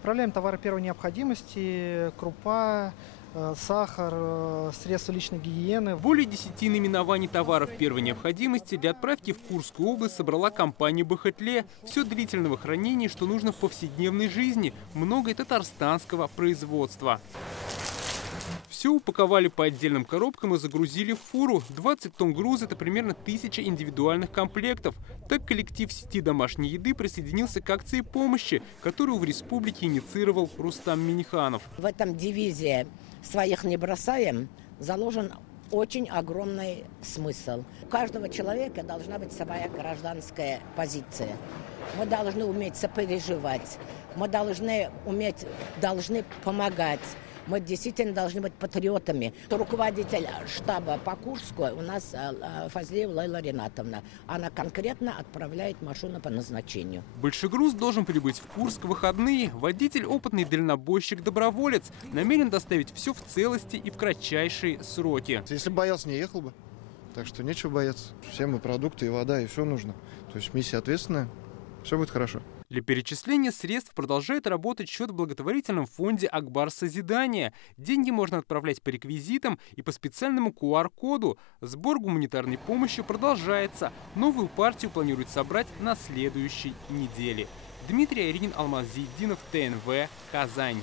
Отправляем товары первой необходимости, крупа, сахар, средства личной гигиены. Более 10 наименований товаров первой необходимости для отправки в Курскую область собрала компания «Бахетле». Все длительного хранения, что нужно в повседневной жизни. Многое татарстанского производства. Все упаковали по отдельным коробкам и загрузили в фуру. 20 тонн груза – это примерно 1000 индивидуальных комплектов. Так коллектив сети домашней еды присоединился к акции помощи, которую в республике инициировал Рустам Миниханов. В этом девизе «Своих не бросаем» заложен очень огромный смысл. У каждого человека должна быть своя гражданская позиция. Мы должны уметь сопереживать, мы должны помогать. Мы действительно должны быть патриотами. Руководитель штаба по Курску у нас Фазлиева Лейла Ринатовна. Она конкретно отправляет машину по назначению. Большегруз должен прибыть в Курск в выходные. Водитель, опытный дальнобойщик-доброволец, намерен доставить все в целости и в кратчайшие сроки. Если бы боялся, не ехал бы. Так что нечего бояться. Всем и продукты, и вода, и все нужно. То есть миссия ответственная. Все будет хорошо. Для перечисления средств продолжает работать счет в благотворительном фонде «Акбар Созидания». Деньги можно отправлять по реквизитам и по специальному QR-коду. Сбор гуманитарной помощи продолжается. Новую партию планируют собрать на следующей неделе. Дмитрий Айрин, Алмаз Зейдинов, ТНВ, Казань.